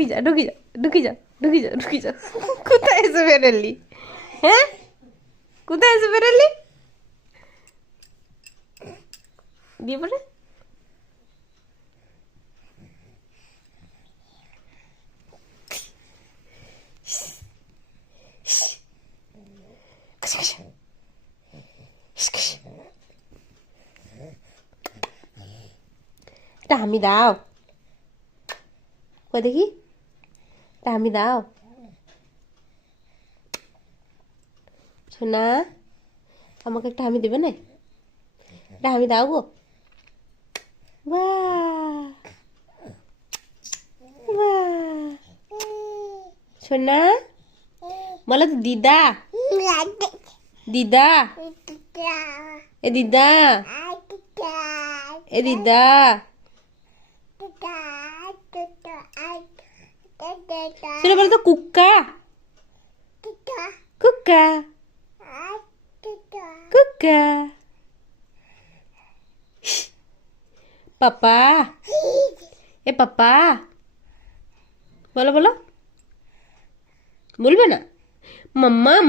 ঢুকি যা ঢুকি যা ঢুকি যা ঢুকি যা ঢুকি যা কোথায় এসে বেরোলি? হ্যাঁ, কোথায় এসে বেরোলি? দিয়ে পরে একটা হামি দাও, কই দেখি একটা হামি দাও সোনা, আমাকে একটা হামি দেবে না? একটা হামি দাও গো। বাহ বাহ সোনা, বলো তো দিদা, দিদা, এ দিদা, এ দিদা, সোনা বলো তো কুক্কা, কুক্কা, কুক্কা, পাপা, এ পাপা, বলো বলো, বলবে না? মাম্মাম,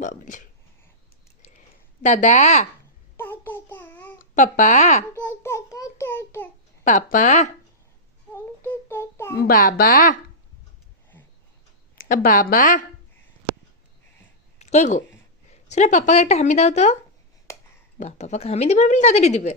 বাবলি, দাদা, পাপা, পাপা, বাবা, বাবা, কই গো? শোনা পাপাকে একটা হামি দাও তো। বাহ, পাপাকে হামি দিবে বলে তাড়াতাড়ি দিবে।